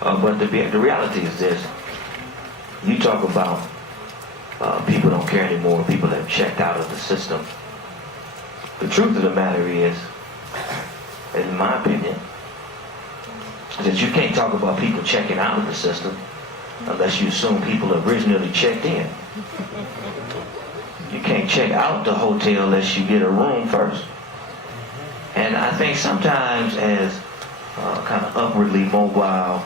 But the reality is this. You talk about people don't care anymore, people have checked out of the system. The truth of the matter is, in my opinion, that you can't talk about people checking out of the system unless you assume people originally checked in. You can't check out the hotel unless you get a room first. And I think sometimes as kind of upwardly mobile,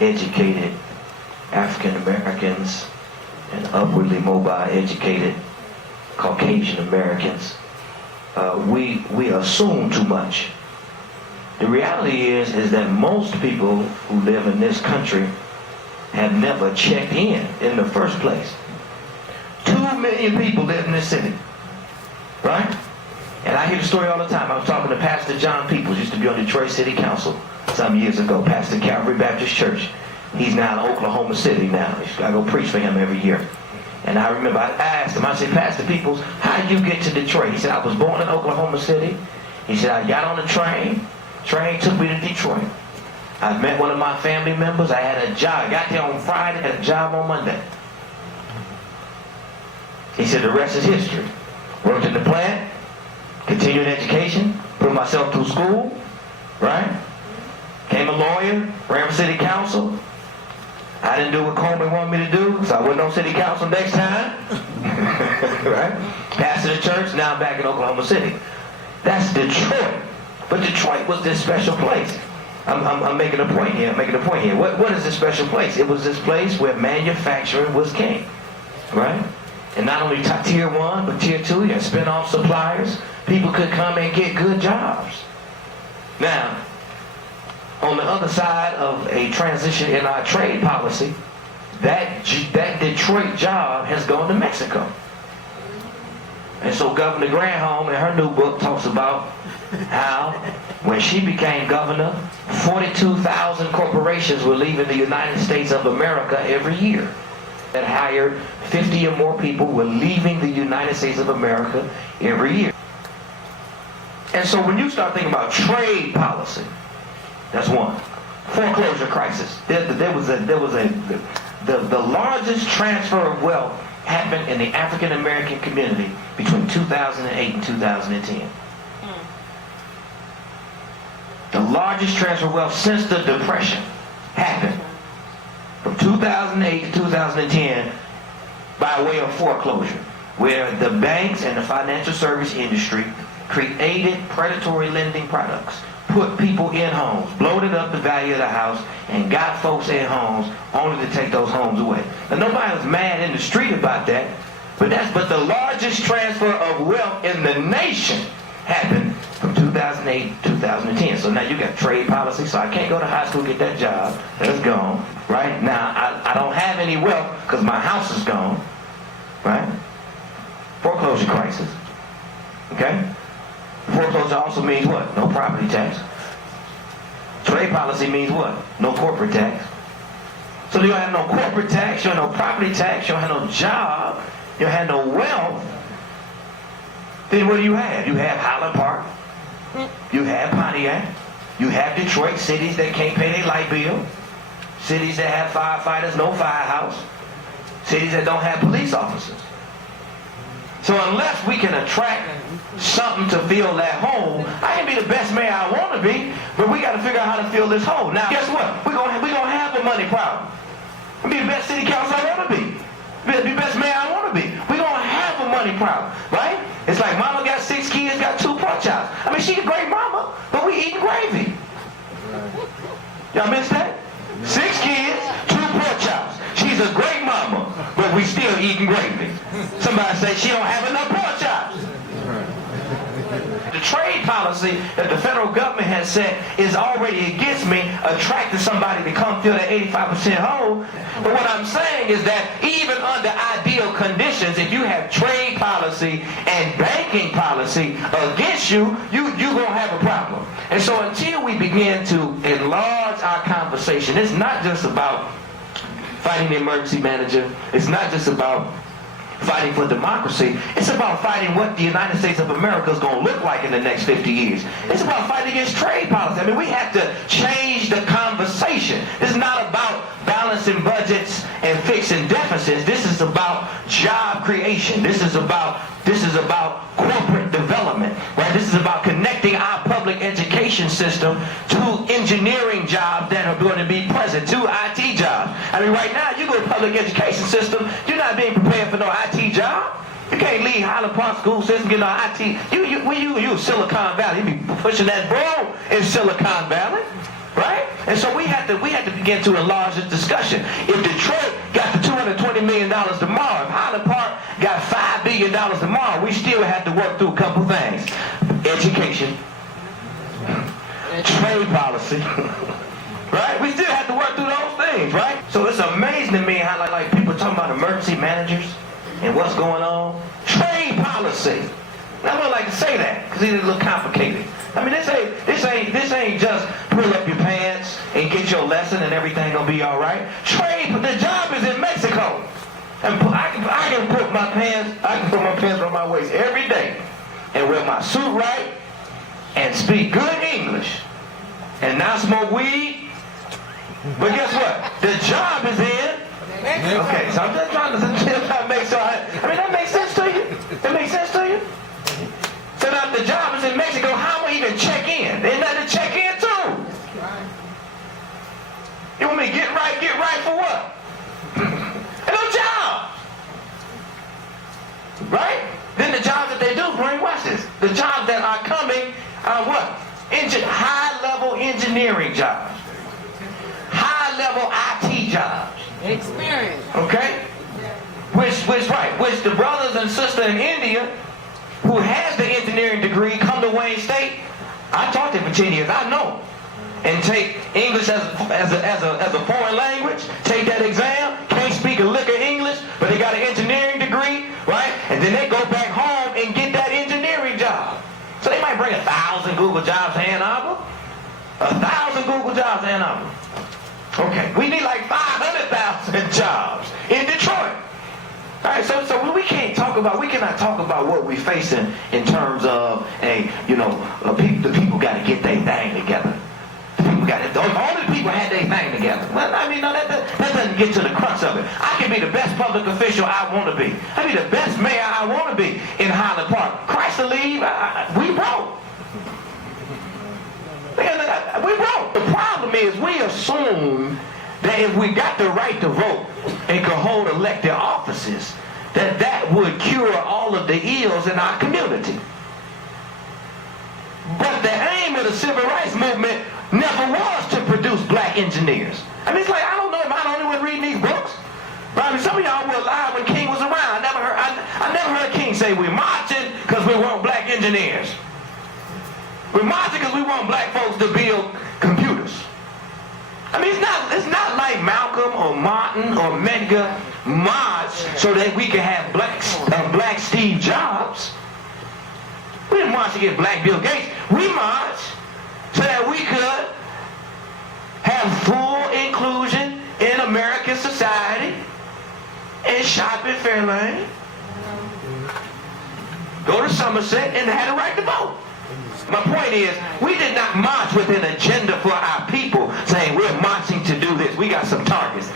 educated African Americans and upwardly mobile, educated Caucasian Americans, we assume too much. The reality is that most people who live in this country have never checked in the first place. 2 million people live in this city, right? And I hear the story all the time. I was talking to Pastor John Peoples, used to be on Detroit City Council some years ago, pastor Calvary Baptist Church. He's now in Oklahoma City now. I go preach for him every year. And I remember I asked him, I said, Pastor Peoples, how did you get to Detroit? He said, I was born in Oklahoma City. He said, I got on the train. Train took me to Detroit. I met one of my family members. I had a job. I got there on Friday, had a job on Monday. He said, the rest is history. Worked in the plant, continued education, put myself through school, right? Became a lawyer, ran for city council. I didn't do what Coleman wanted me to do, so I wasn't on city council next time. Right? Pastor the church, now I'm back in Oklahoma City. That's Detroit. But Detroit was this special place. I'm making a point here. What is this special place? It was this place where manufacturing was king. Right? And not only tier 1, but tier 2, you had spin-off suppliers. People could come and get good jobs. Now, on the other side of a transition in our trade policy, that Detroit job has gone to Mexico. And so Governor Granholm in her new book talks about how when she became governor, 42,000 corporations were leaving the United States of America every year. That hired 50 or more people were leaving the United States of America every year. And so when you start thinking about trade policy, that's one. Foreclosure crisis. The largest transfer of wealth happened in the African American community between 2008 and 2010. The largest transfer of wealth since the Depression happened from 2008 to 2010 by way of foreclosure, where the banks and the financial service industry created predatory lending products, put people in homes, bloated up the value of the house, and got folks in homes only to take those homes away. Now nobody was mad in the street about that, but the largest transfer of wealth in the nation happened from 2008 to 2010. So now you got trade policy, so I can't go to high school and get that job. That's gone. Right? Now I don't have any wealth because my house is gone. Right? Foreclosure crisis. Okay? Foreclosure also means what? No property tax. Trade policy means what? No corporate tax. So you don't have no corporate tax, you don't have no property tax, you don't have no job, you don't have no wealth. Then what do you have? You have Highland Park, you have Pontiac, you have Detroit, cities that can't pay their light bill, cities that have firefighters, no firehouse, cities that don't have police officers. So unless we can attract something to fill that hole, I ain't be the best mayor I want to be, but we got to figure out how to fill this hole. Now, guess what? We're gonna have a money problem. I'll be the best city council I want to be. Be the best mayor I want to be. We're going to have a money problem, right? It's like mama got 6 kids, got 2 pork chops. I mean, she's a great mama, but we eating gravy. Y'all miss that? 6 kids, 2 pork chops. She's a great mama, but we still eating gravy. Somebody say she don't have enough pork chops. The trade policy that the federal government has set is already against me attracting somebody to come fill that 85% hole. But what I'm saying is that even under ideal conditions, if you have trade policy and banking policy against you, you're going to have a problem. And so until we begin to enlarge our conversation, it's not just about fighting the emergency manager. It's not just about fighting for democracy. It's about fighting what the United States of America is going to look like in the next 50 years. It's about fighting against trade policy. I mean, we have to change the conversation. conversation. This is not about balancing budgets and fixing deficits. This is about job creation. This is about corporate development, right? This is about connecting our public education system to engineering jobs that are going to be present, to IT jobs. I mean, right now, you go to public education system, you're not being prepared for no IT job. You can't leave Highland Park school system, get no IT. You Silicon Valley. You be pushing that ball in Silicon Valley, right? And so we had to begin to enlarge this discussion. If Detroit got the $220 million tomorrow, if Highland Park got $5 billion tomorrow, we still had to work through a couple things: education, trade policy. Right? We still have to work through those things, right? So it's amazing to me how like people talking about emergency managers and what's going on. Trade policy. I don't like to say that because it's a little complicated. I mean, this ain't just pull up your pants and get your lesson and everything gonna be all right. Trade, the job is in Mexico, and I can put my pants on my waist every day and wear my suit right and speak good English and not smoke weed. But guess what? The job is in. Okay, so I'm just trying to make sure. I mean, that makes sense to you? That makes sense to you? So now if the job is in Mexico, how am I even check in? There's nothing to check in too. You want me to get right for what? There's no job. Right? Then the jobs that they do, watch this. The jobs that are coming are what? High-level engineering jobs. High-level IT jobs. Experience. Okay? Which the brothers and sisters in India who has the engineering degree come to Wayne State. I taught there for 10 years. I know. And take English as a foreign language. Take that exam. Can't speak a lick of English, but they got an engineering degree, right? And then they go back home and get that engineering job. So they might bring 1,000 Google jobs to Ann Arbor. 1,000 Google jobs to Ann Arbor. Okay, we need like 500,000 jobs in Detroit. All right, so we cannot talk about what we're facing in terms of, the people got to get their thing together. Only people had their thing together. Well, I mean, no, that doesn't get to the crux of it. I can be the best public official I want to be. I can be the best mayor I want to be in Highland Park. Christ to leave, we broke. We broke. The problem is we assume that if we got the right to vote and could hold elected offices, that would cure all of the ills in our community. But the aim of the civil rights movement never was to produce black engineers. I mean, it's like, I don't know if I'm the only one reading these books. But I mean, some of y'all were alive when King was around. I never heard King say we're marching because we want black engineers. We're marching because we want black folks to build computers. I mean, it's not like Malcolm or Martin or Medgar marched so that we could have black Steve Jobs. We didn't march to get black Bill Gates. We marched so that we could have full inclusion in American society and shop in Fairlane, go to Somerset, and had a right to vote. My point is, we did not march with an agenda for our people saying we're marching to do this. We got some targets.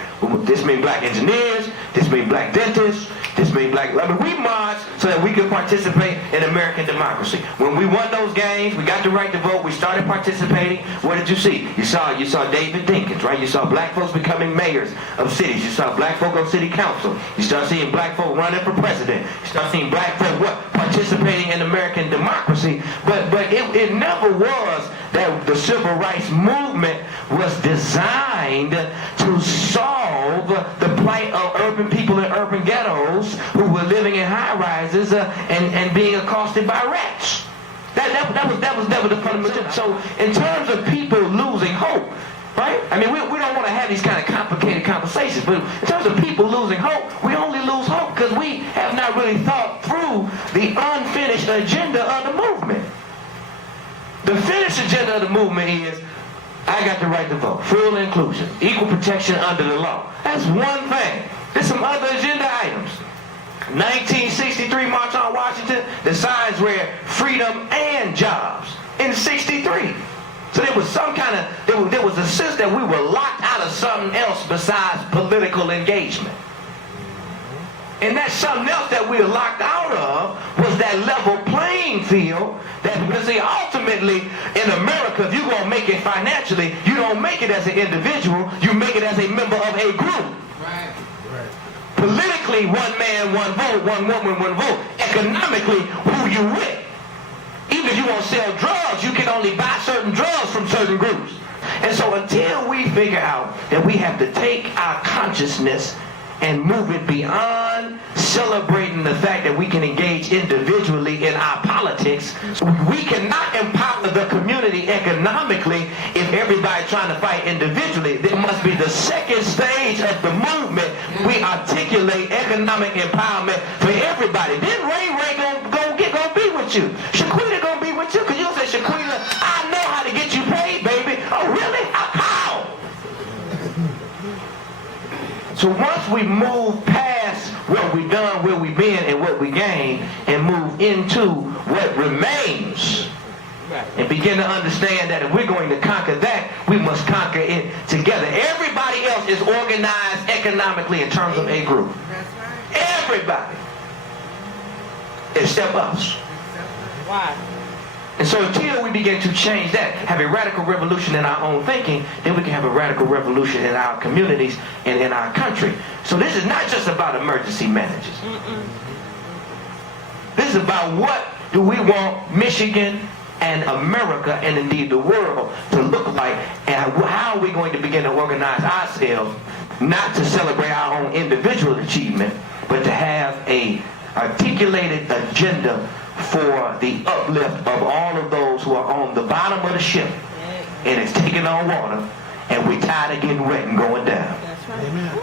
This means black engineers, this means black dentists, this means black... I mean, we marched so that we could participate in American democracy. When we won those games, we got the right to vote, we started participating. What did you see? You saw David Dinkins, right? You saw black folks becoming mayors of cities. You saw black folk on city council. You start seeing black folk running for president. You start seeing black folk, participating in American democracy. But it never was that the civil rights movement was designed to solve the plight of urban people in urban ghettos who were living in high-rises and being accosted by rats. That was never the fundamental. So in terms of people losing hope, right? I mean, we don't want to have these kind of complicated conversations, but in terms of people losing hope, we only lose hope because we have not really thought through the unfinished agenda of the movement. The finished agenda of the movement is, I got the right to vote, full inclusion, equal protection under the law. That's one thing. There's some other agenda items. 1963 March on Washington, the signs were freedom and jobs. In 63. So there was some kind of, there was a sense that we were locked out of something else besides political engagement. And that something else that we were locked out of was that level playing field that, because see, ultimately in America, if you're going to make it financially, you don't make it as an individual, you make it as a member of a group. Right. Politically, one man, one vote, one woman, one vote. Economically, who you with. Even if you want to sell drugs, you can only buy certain drugs from certain groups. And so until we figure out that we have to take our consciousness and move it beyond celebrating the fact that we can engage individually in our politics, we cannot empower the community economically if everybody's trying to fight individually. There must be the second stage of the movement. We articulate economic empowerment for everybody. Then Ray gonna be with you. Shaquita gonna be with you, because you'll say, Shaquita, I know how to get you paid, baby. Oh, really? How? So once we move past what we've done, where we've been, and what we gained, and move into what remains, and begin to understand that if we're going to conquer that, we must conquer it together. Everybody else is organized economically in terms of a group. Everybody. Except us. Why? And so until we begin to change that, have a radical revolution in our own thinking, then we can have a radical revolution in our communities and in our country. So this is not just about emergency managers. This is about what do we want Michigan and America and indeed the world to look like, and how are we going to begin to organize ourselves, not to celebrate our own individual achievement, but to have a articulated agenda for the uplift of all of those who are on the bottom of the ship and it's taking on water, and we're tired of getting wet and going down. That's right. Amen.